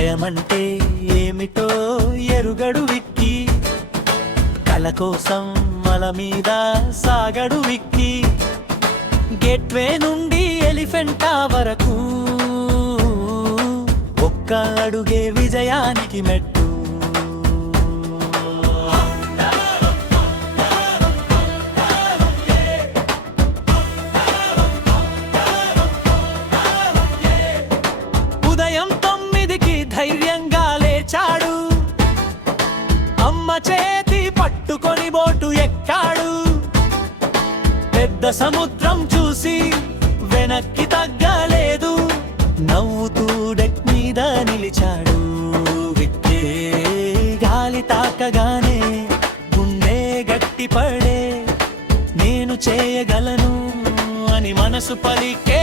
భయమంటే ఏమిటో ఎరుగడు విక్కి, కల కోసం మల మీద సాగడు విక్కి. గేట్వే నుండి ఎలిఫెంటా వరకు ఒక్క అడుగే విజయానికి మెట్టు. ఉదయం 9కి ధైర్యంగా లేచాడు, అమ్మ చేతి పట్టుకొని బోటు ఎక్కాడు. పెద్ద సముద్రం చూసి వెనక్కి తగ్గలేదు, నవ్వుతూ డెక్ మీద నిలిచాడు. విక్కే గాలి తాకగానే గుండె గట్టి పడే, నేను చేయగలను అని మనసు పలికే.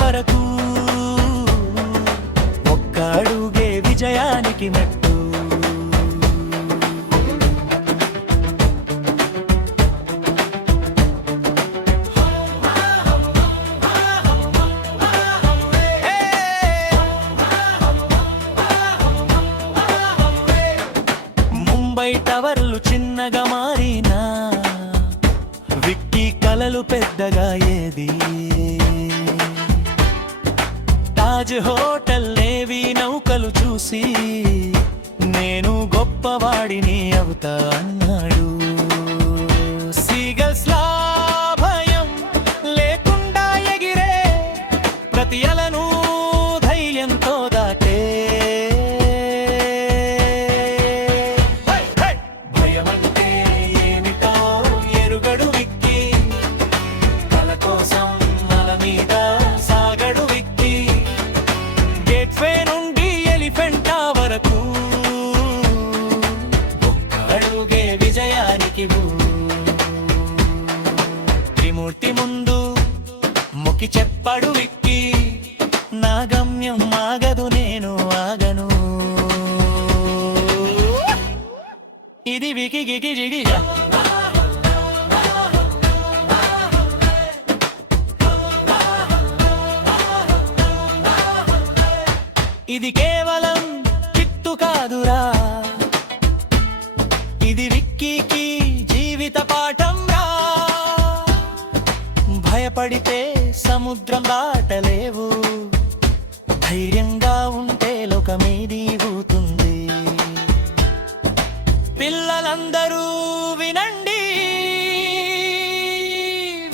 వరకు ఒక్క అడుగే విజయానికి మెట్టు. ముంబై టవర్లు చిన్నగా మారినా విక్కీ కలలు పెద్దగా ఏది. తాజ్ హోటల్ నేవీ నౌకలు చూసి నేను గొప్పవాడిని అవుతా అన్నాడు. సీగల్స్ లా భయం లేకుండా ఎగిరే, ప్రతి అలను ధైర్యంతో దాటే. భయమంటే ఏమిటో ఎరుగడు విక్కీ, కల కోసం మల మీద సాగడు విక్కీ. గేట్వే నుండి ఎలిఫెంటా వరకు ఒక్క అడుగే విజయానికి. త్రిమూర్తి ముందు మొక్కి చెప్పాడు విక్కీ, నా గమ్యం ఆగదు, నేను ఆగను. ఇది వికి గికి జిగి. ఇది కేవలం చిత్తు కాదురా, ఇది విక్కీకి జీవిత పాఠం రా. భయపడితే సముద్రం దాటలేవు, ధైర్యంగా ఉంటే లోకమేది ఊతుంది. పిల్లలందరూ వినండి,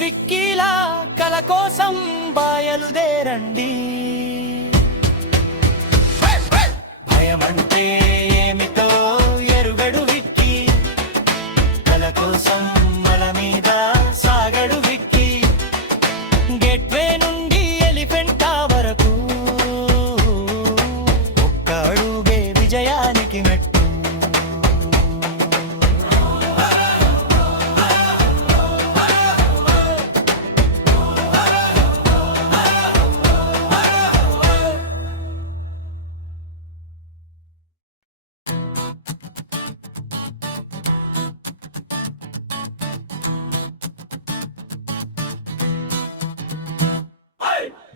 విక్కీలా కల కోసం బయలుదేరండి. భయమంటే ఏమిటో ఎరుగడు విక్కీ, కల కోసం మల మీద సాగడు విక్కీ. గేట్వే నుండి ఎలిఫెంటా వరకు ఒక్క అడుగే విజయానికి మెట్టు.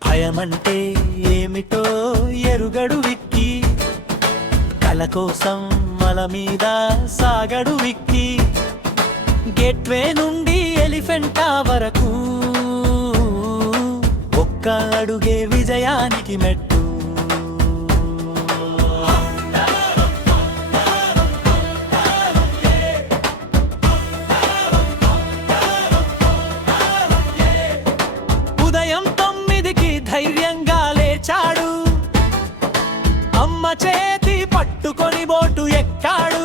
భయమంటే ఏమిటో ఎరుగడు విక్కీ, కల కోసం మల మీద సాగడు విక్కీ. గేట్వే నుండి ఎలిఫెంటా వరకు ఒక్క అడుగే విజయానికి మెట్టు. ఉదయం 9కి ధైర్యంగా లేచాడు, అమ్మ చేతి పట్టుకొని బోటు ఎక్కాడు.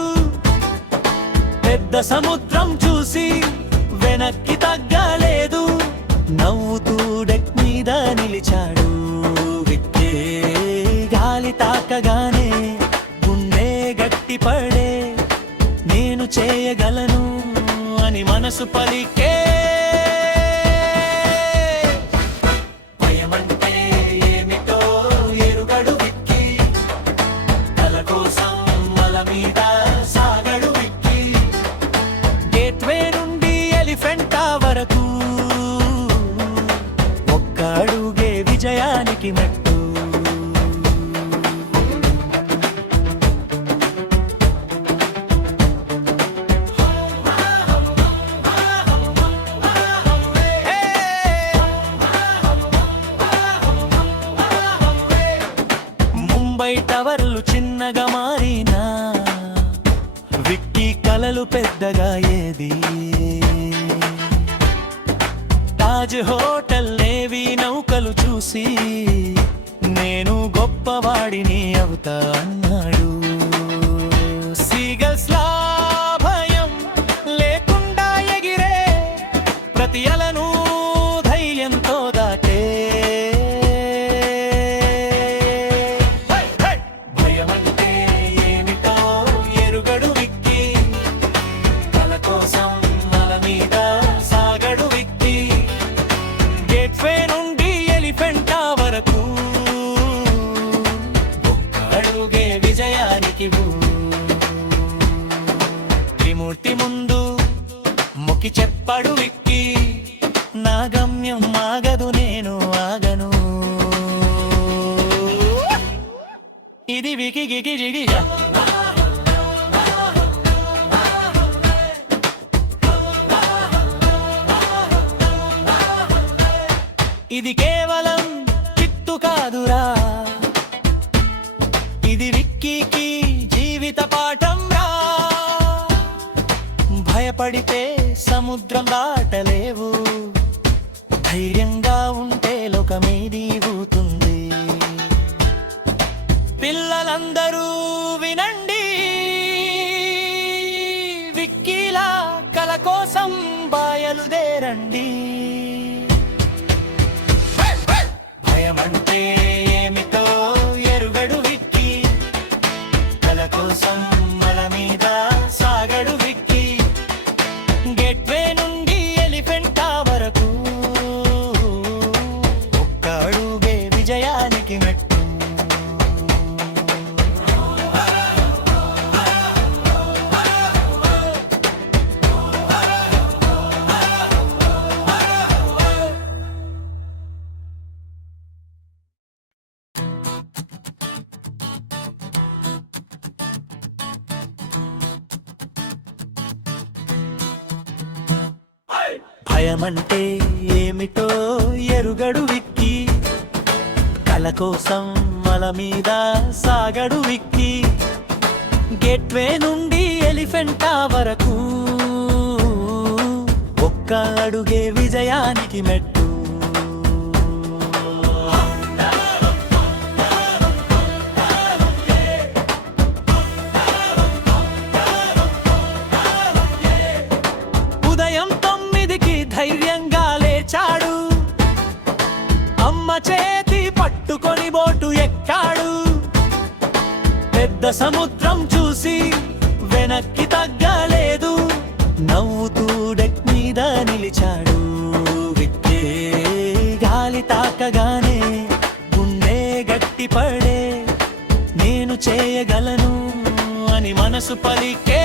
పెద్ద సముద్రం చూసి వెనక్కి తగ్గలేదు, నవ్వుతూ డెక్ మీద నిలిచాడు. విక్కే గాలి తాకగానే గుండె గట్టి పడే, నేను చేయగలను అని మనసు పలికే. భయమంటే ఏమిటో ఎరుగడు విక్కీ, కల ఏది? తాజ్ హోటల్ నేవీ నౌకలు చూసి నేను గొప్పవాడిని అవుతా అన్నాడు. సీగల్స్ లా భయం లేకుండా ఎగిరే ప్రతి అలను ధైర్యంతో దాటే భయమంటే ఏమిటో ఎరుగడు విక్కి, తల కోసం మల మీద సాగడు విక్కి, గేట్వే నుండి ఎలిఫెంటా వరకు ఒక్క అడుగే విజయానికి. త్రిమూర్తి ముందు మొక్కి చెప్పాడు విక్కి, నా గమ్యం ఆగదు నేను ఆగను. ఇది వికి గికి జిగి ఇది కేవలం చిత్తు కాదురా, ఇది విక్కీకి జీవిత పాఠం రా. భయపడితే సముద్రం దాటలేవు, ధైర్యంగా ఉంటే లోకమే దిగుతుంది. పిల్లలందరూ వినండి, విక్కీలా కల కోసం బయలుదేరండి. భయమంటే ఏమిటో ఎరుగడు విక్కీ, కల కోసం మల మీద సాగడు విక్కీ, గేట్వే నుండి ఎలిఫెంటా వరకు ఒక్క అడుగే విజయానికి మెట్టు. భయమంటే ఏమిటో ఎరుగడు విక్కీ, కల కోసం మల మీద సాగడు విక్కీ, గేట్వే నుండి ఎలిఫెంటా వరకు ఒక్క అడుగే విజయానికి మెట్టు. ఉదయం 9కి ధైర్యంగా లేచాడు, అమ్మ చేతి పట్టుకొని బోటు ఎక్కాడు. పెద్ద సముద్రం చూసి వెనక్కి తగ్గలేదు, నవ్వుతూ డెక్ మీద నిలిచాడు. విక్కే గాలి తాకగానే గుండె గట్టి పడే, నేను చేయగలను అని మనసు పలికే.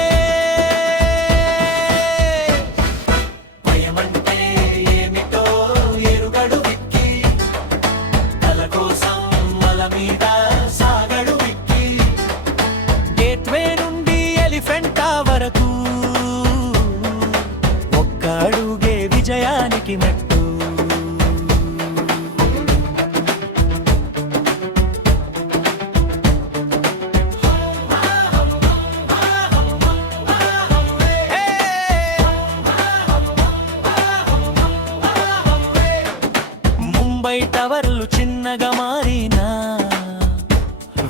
విజయానికి మెట్టు. ముంబై టవర్లు చిన్నగా మారినా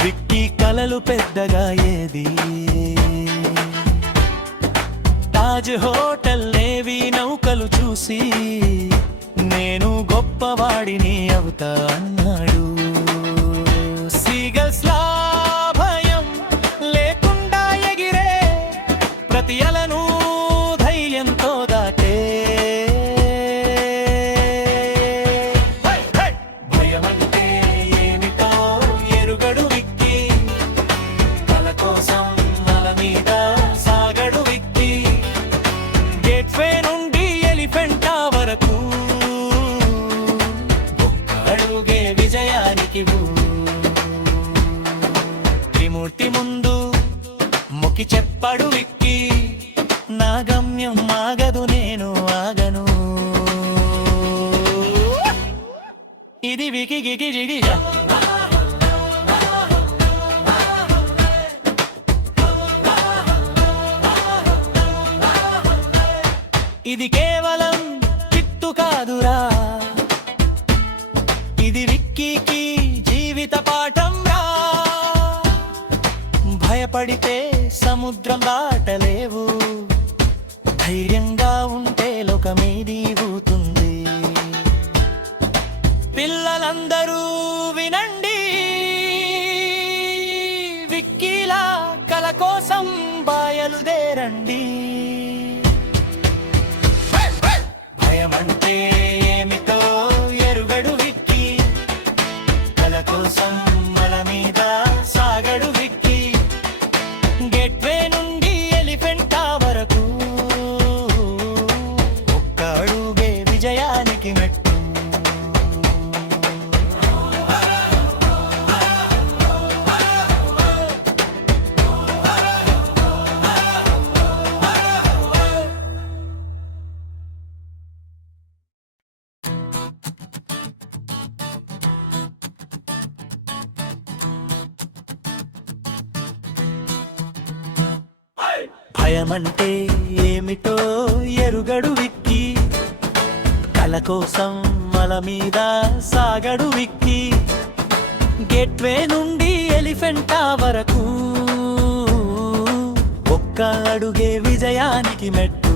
విక్కీ కలలు పెద్దగా ఏది? తాజ్ హోటల్ నేవీ నౌకలు చూసి నేను గొప్పవాడిని అవుతా అన్నాడు. సీగల్స్ లా భయం లేకుండా ఎగిరే ప్రతి అలను ధైర్యంతో దాటే భయమంటే ఏమిటో ఎరుగడు విక్కీ, కల కోసం మల మీద సాగడు విక్కీ, గేట్వే నుండి ఎలిఫెంటా వరకు ఒక్క అడుగే విజయానికి. త్రిమూర్తి ముందు మొక్కి చెప్పాడు విక్కీ, నా గమ్యం ఆగదు నేను ఆగను. ఇది వికి గికి జిగి ఇది కేవలం చిత్తు కాదురా, ఇది విక్కీకి జీవిత పాఠం రా. భయపడితే సముద్రం దాటలేవు, ధైర్యంగా ఉంటే లోకమేది ఊతుంది. పిల్లలందరూ వినండి, విక్కీలా కల కోసం బయలుదేరండి. భయమంటే ఏమిటో ఎరుగడు విక్కీ, కల కోసం మల మీద సాగడు విక్కీ. గేట్వే నుండి ఎలిఫెంటా వరకు ఒక్క అడుగే విజయానికి మెట్టు. భయమంటే ఏమిటో ఎరుగడు విక్కీ, కల కోసం మల మీద సాగడు విక్కీ. గేట్వే నుండి ఎలిఫెంటా వరకు ఒక్క అడుగే విజయానికి మెట్టు.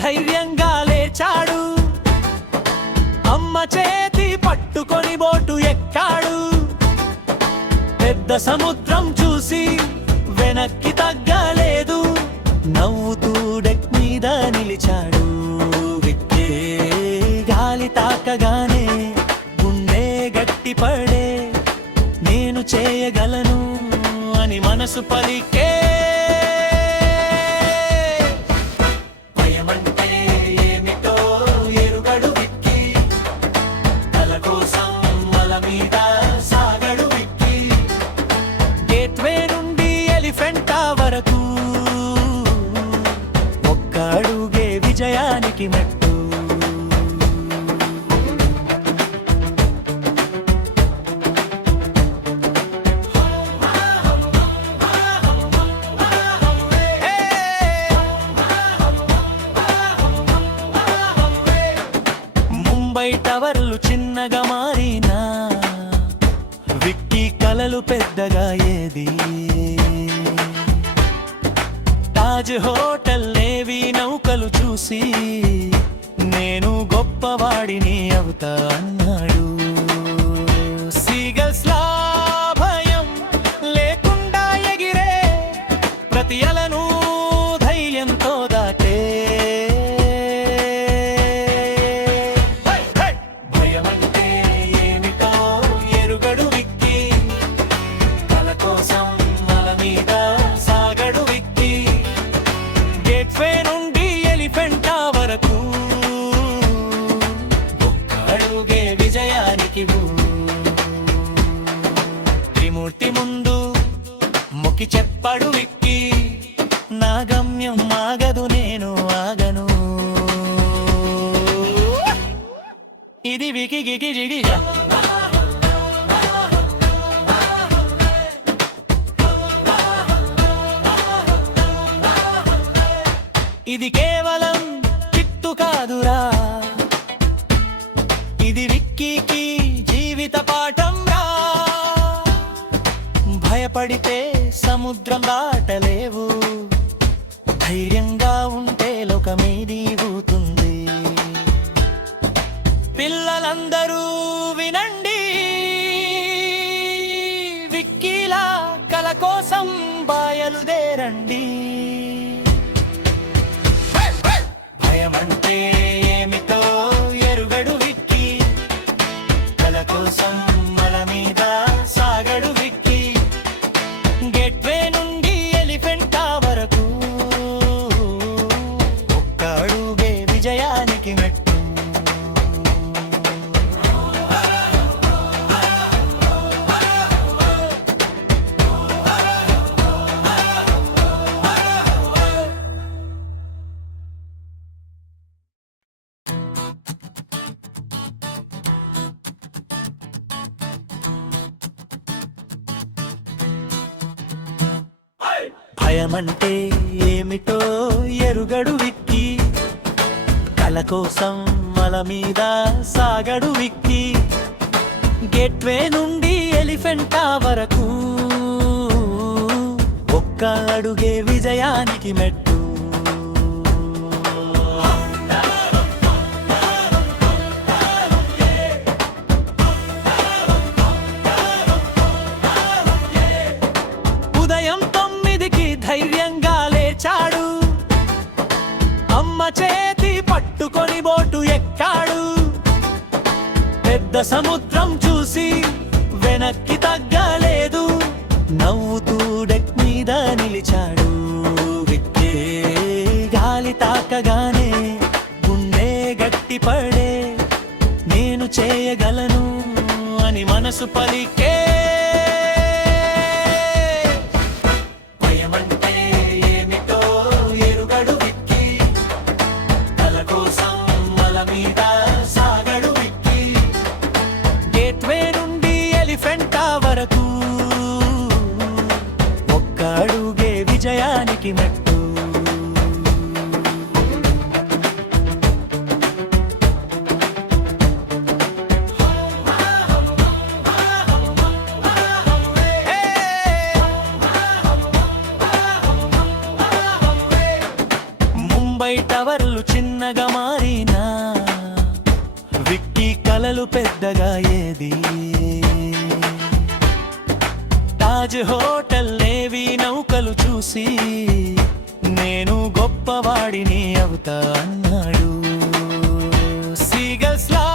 ధైర్యంగా లేచాడు, అమ్మ చేతి పట్టుకొని బోటు ఎక్కాడు. పెద్ద సముద్రం చూసి వెనక్కి తగ్గలేదు, నవ్వుతూ డెక్ మీద నిలిచాడు విక్కీ. గాలి తాకగానే గుండె గట్టి పడే, నేను చేయగలను అని మనసు పలికే. ఒక్క అడుగే విజయానికి మెట్టు. ముంబై టవర్లు చిన్నగా మారినా విక్కీ కలలు పెద్దగా ఏది. తాజ్ హోటల్ నేవీ నౌకలు చూసి నేను గొప్పవాడిని అవుతా అన్నాడు. సీగల్స్ లా భయం లేకుండా ఎగిరే, ప్రతి అలను ధైర్యంతో దాటే. భయమంటే ఏమిటో ఎరుగడు విక్కీ, కల కోసం మల మీద సాగడు విక్కీ. గేట్వే నుండి ఎలిఫెంటా వరకు ఒక్క అడుగే విజయానికి. త్రిమూర్తి ముందు మొక్కి చెప్పాడు విక్కీ, నా గమ్యం ఆగదు, నేను ఆగను. ఇది వికి గికి జిగి. ఇది కేవలం చిత్తు కాదురా, ఇది విక్కీకి జీవిత పాఠం రా. భయపడితే సముద్రం దాటలేవు, ధైర్యంగా ఉంటే లోకమేది ఊతుంది. పిల్లలందరూ వినండి, విక్కీలా కల కోసం బయలుదేరండి. భయమంటే ఏమిటో ఎరుగడు విక్కీ, కల కోసం మల మీద సాగడు విక్కీ. గేట్వే నుండి ఎలిఫెంటా వరకు ఒక్క అడుగే విజయానికి మెట్టు. భయమంటే ఏమిటో ఎరుగడు విక్కి, కల కోసం మల మీద సాగడు విక్కి. గేట్వే నుండి ఎలిఫెంటా వరకు ఒక్క అడుగే విజయానికి మెట్టు. ఉదయం 9కి ధైర్యంగా లేచాడు, అమ్మ చేతి పట్టుకొని బోటు ఎక్కాడు. పెద్ద సముద్రం చూసి వెనక్కి తగ్గలేదు, నవ్వుతూ డెక్ మీద నిలిచాడు విక్కే. గాలి తాకగానే గుండె గట్టిపడే, నేను చేయగలను అని మనసు పలికే. భయమంటే ఏమిటో ఎరుగడు విక్కి, కల కోసం మల మీద సాగడు విక్కి. గేట్వే నుండి ఎలిఫెంటా వరకు ఒక్క అడుగే విజయానికి మెట్టు. ముంబై టవర్లు చిన్నగా మారినా విక్కీ కలలు పెద్దగా ఏది. తాజ్ హోటల్ నేవీ నౌకలు చూసి నేను గొప్పవాడిని అవుతా అన్నాడు. సీగల్స్ లా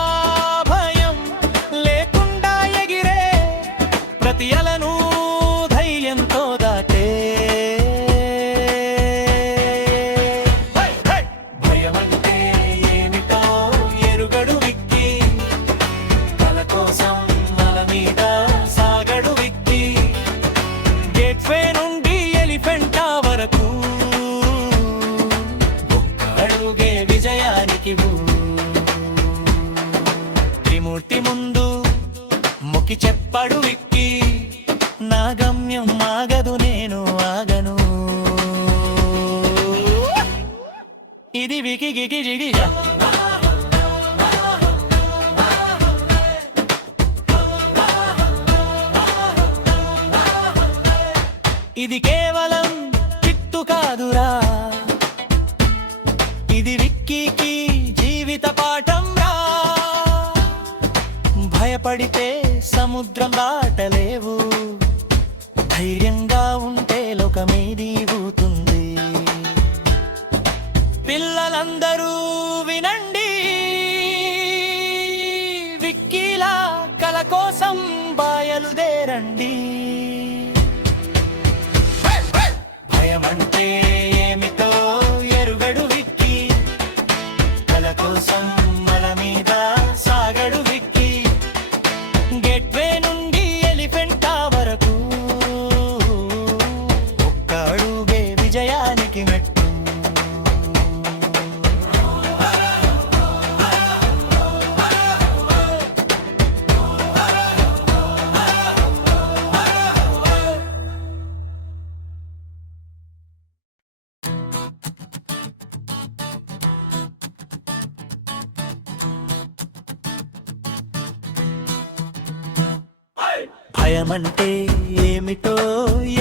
భయం లేకుండా ఎగిరే, ప్రతి అలను ధైర్యంతో దాటే. భయమంటే ఏమిటో ఎరుగడు విక్కి, కల కోసం మల మీద సాగడు విక్కి. గేట్వే నుండి ఎలిఫెంటా వరకు ఒక్క అడుగే విజయానికి. త్రిమూర్తి ముందు మొక్కి చెప్పాడు విక్కి, నా గమ్యం ఆగదు, నేను ఆగను. ఇది వికి గికి జిగిజా. ఇది కేవలం చిత్తు కాదురా, ఇది విక్కీకి జీవిత పాఠం రా. భయపడితే సముద్రం దాటలేవు, ధైర్యంగా ఉంటే లోకమే దిగుతుంది. పిల్లలందరూ వినండి, విక్కీలా కల కోసం బయలుదేరండి. భయమంటే ఏమిటో ఎరుగడు విక్కి, కల కోసం మల మీద సాగడు విక్కి. గేట్వే నుండి ఎలిఫెంటా వరకు ఒక్క అడుగే విజయానికి మెట్టు. భయమంటే ఏమిటో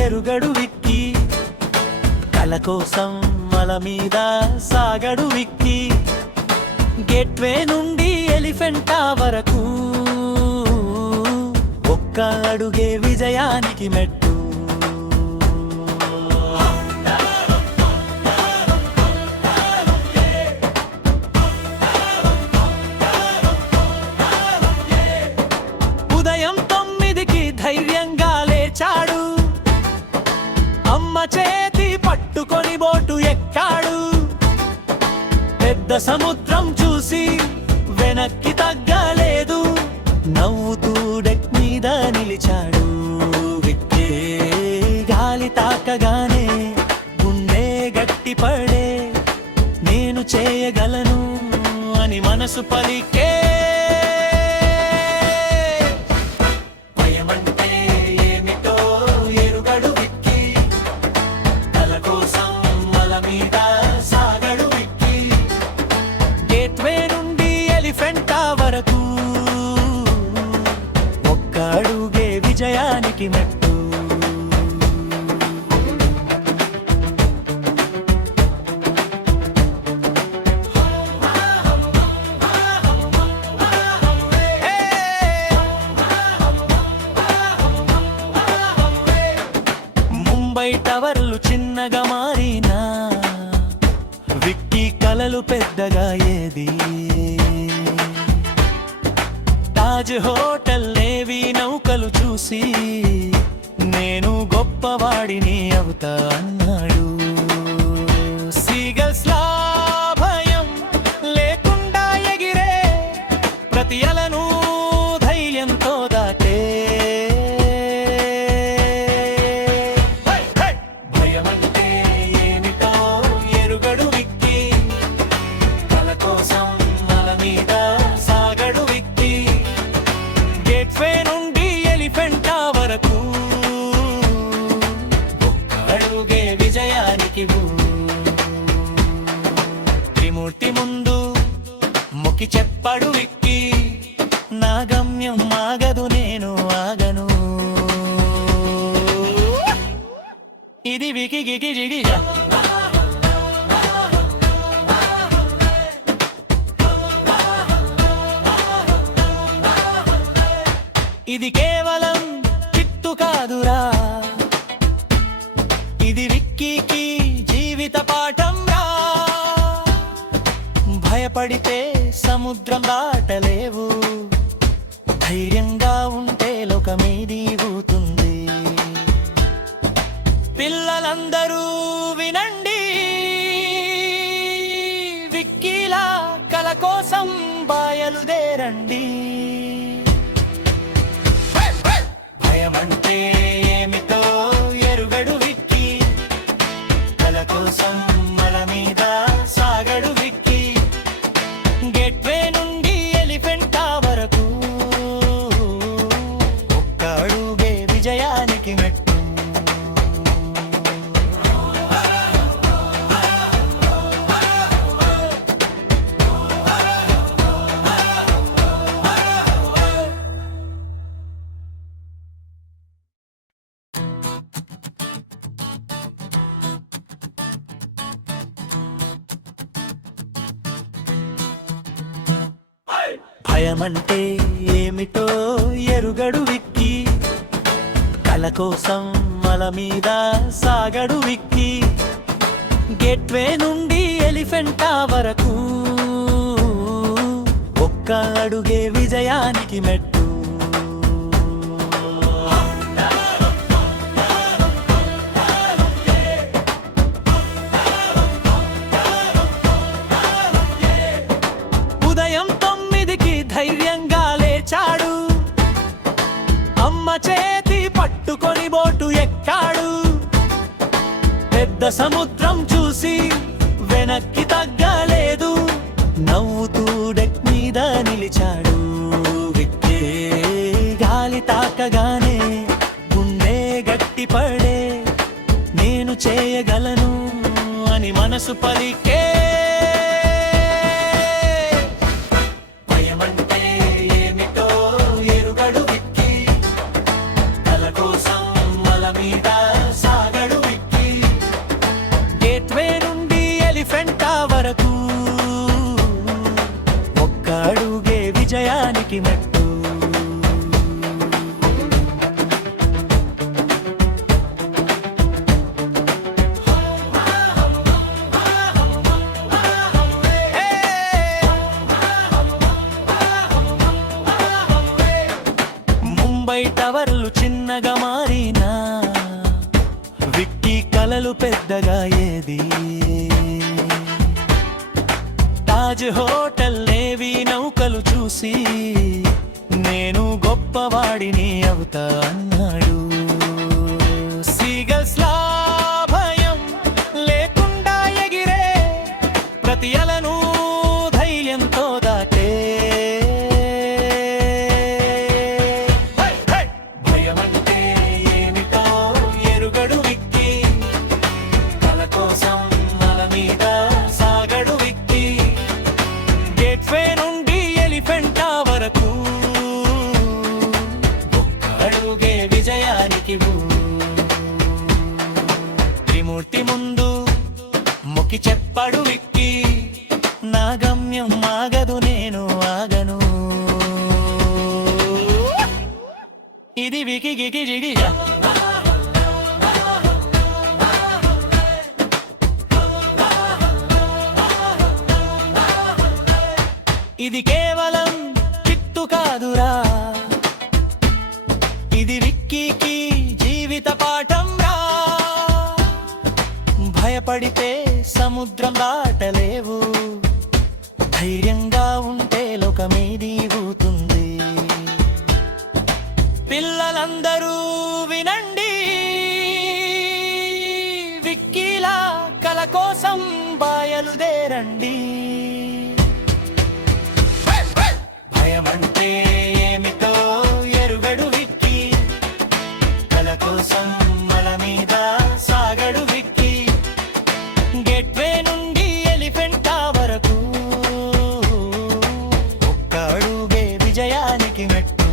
ఎరుగడు విక్కి, కల కోసం మల మీద సాగడు విక్కి. గేట్వే నుండి ఎలిఫెంటా వరకు ఒక్క అడుగే విజయానికి మెట్టు. ఉదయం 9కి ధైర్యంగా లేచాడు, అమ్మ చేతి పట్టుకొని బోటు ఎక్కాడు. పెద్ద సముద్రం చూసి వెనక్కి తగ్గలేదు, నవ్వుతూ డెక్ మీద నిలిచాడు విక్కే. గాలి తాకగానే గుండె గట్టిపడే, నేను చేయగలను అని మనసు పలికే. భయమంటే ఏమిటో ఎరుగడు విక్కి, కల తాజ్ హోటల్ నేవీ నౌకలు చూసి నేను గొప్పవాడిని అవుతా అన్నాడు. సీగల్స్ లా భయం లేకుండా ఎగిరే ప్రతి అలను ధైర్యంతో దాటే భయమంటే ఏమిటో ఎరుగడు విక్కి కల కోసం మల మీద సాగడు విక్కి గేట్వే నుండి ఎలిఫెంటా వరకు అడుగే విజయానికి త్రిమూర్తి ముందు మొక్కి చెప్పాడు విక్కి నా గమ్యం ఆగదు నేను ఆగను. ఇది వికి గికి జిగి ఇది కేవలం చిత్తు కాదురా, ఇది విక్కీకి జీవిత పాఠం రా. భయపడితే సముద్రం దాటలేవు, ధైర్యంగా ఉంటే లోకమే దిగుతుంది. పిల్లలందరూ వినండి, విక్కీలా కల కోసం బయలుదేరండి. భయమంటే ఏమిటో ఎరుగడు విక్కీ కల కోసం మల మీద సాగడు విక్కీ గేట్వే నుండి ఎలిఫెంటా వరకు ఒక్క అడుగే విజయానికి మెట్టు. భయమంటే ఏమిటో ఎరుగడు విక్కీ కల కోసం మల మీద సాగడు విక్కీ గేట్వే నుండి ఎలిఫెంటా వరకు ఒక్క అడుగే విజయానికి మెట్టు. ధైర్యంగా లేచాడు, అమ్మ చేతి పట్టుకొని బోటు ఎక్కాడు. పెద్ద సముద్రం చూసి వెనక్కి తగ్గలేదు, నవ్వుతూ డెక్ మీద నిలిచాడు. విక్కే గాలి తాకగానే గుండె గట్టి పడే నేను చేయగలను అని మనసు పలికే. ఒక్క అడుగే విజయానికి మెట్టు. ముంబై టవర్లు చిన్నగా మారినా విక్కీ కలలు పెద్దగా ఏది. తాజ్ హోటల్ నేవీ నౌకలు చూసి నేను గొప్పవాడిని అవుతా అన్నాడు. సీగల్స్ లా భయం లేకుండా ఎగిరే ప్రతి అలను ధైర్యంతో దాటే భయమంటే ఏమిటో ఎరుగడు విక్కీ కల కోసం మల మీద సాగడు విక్కీ గేట్వే నుండి ఎలిఫెంటా వరకు ఒక్క అడుగే విజయానికి త్రిమూర్తి ముందు మొక్కి చెప్పాడు విక్కీ నా గమ్యం ఆగదు నేను ఆగను. ఇది వికి గికి జిగి ఇది కేవలం చిత్తు గుర్తు కాదురా, ఇది విక్కీకి జీవిత పాఠం రా. భయపడితే సముద్రం దాటలేవు, ధైర్యంగా ఉంటే లోకమేది ఊతుంది. పిల్లలందరూ వినండి, విక్కీలా కల కోసం బయలుదేరండి. భయమంటే ఏమిటో ఎరుగడు విక్కీ, కల కోసం మల మీద సాగడు విక్కీ. గేట్వే నుండి ఎలిఫెంటా వరకు ఒక్క అడుగే విజయానికి మెట్టు.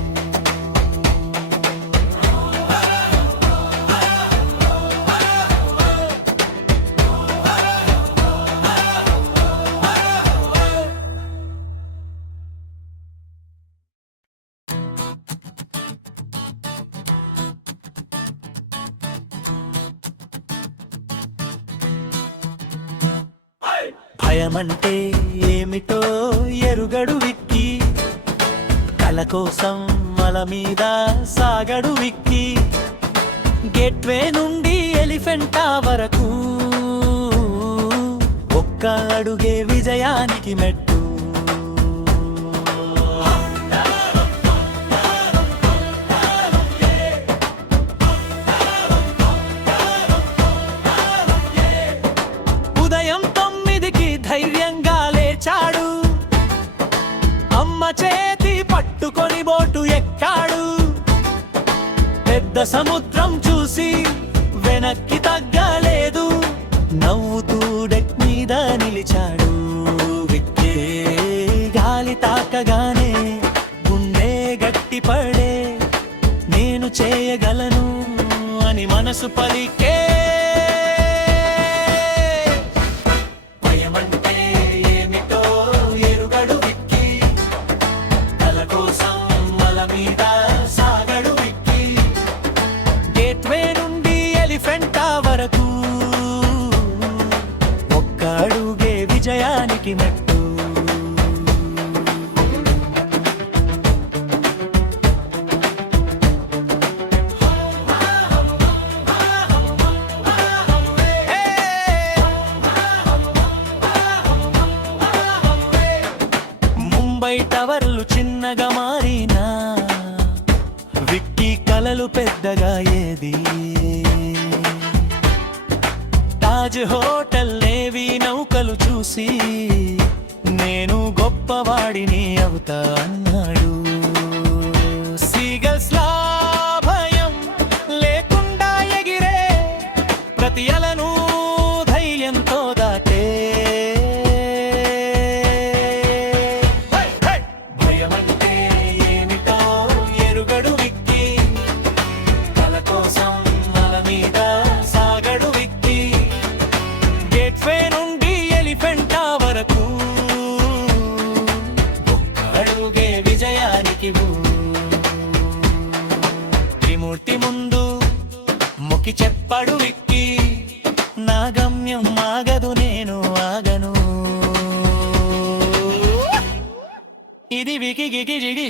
భయమంటే ఏమిటో ఎరుగడు విక్కీ, కల కోసం మల మీద సాగడు విక్కీ. గేట్వే నుండి ఎలిఫెంటా వరకు ఒక్క అడుగే విజయానికి మెట్టు. ఉదయం 9కి ధైర్యంగా లేచాడు, అమ్మ చేతి పట్టుకొని బోటు ఎక్కాడు. పెద్ద సముద్రం చూసి వెనక్కి తగ్గలేదు, నవ్వుతూ డెక్ మీద నిలిచాడు విక్కీ. గాలి తాకగానే గుండె గట్టిపడే, నేను చేయగలను అని మనసు పలికే. భయమంటే ఏమిటో ఎరుగడు విక్కీ, కల కోసం మల మీద సాగడు విక్కీ. గేట్వే నుండి ఎలిఫెంటా వరకు ఒక్క అడుగే విజయానికి మెట్టు. ముంబై టవర్లు చిన్నగా మారినా విక్కీ కలలు పెద్దగా ఏది. తాజ్ హోటల్ నేవీ నౌకలు చూసి నేను గొప్పవాడిని అవుతా అన్నాడు. సీగల్స్ లా భయం లేకుండా ఎగిరే, ప్రతి అలను ధైర్యంతో దాటే. భయమంటే ఏమిటో ఎరుగడు విక్కీ, కల కోసం మల మీద సాగడు విక్కీ. గేట్వే నుండి ఎలిఫెంటా వరకు ఒక్క అడుగే విజయానికి. త్రిమూర్తి ముందు మొక్కి చెప్పాడు విక్కీ, నా గమ్యం ఆగదు, నేను ఆగను. ఇది వికి గికి జిగి.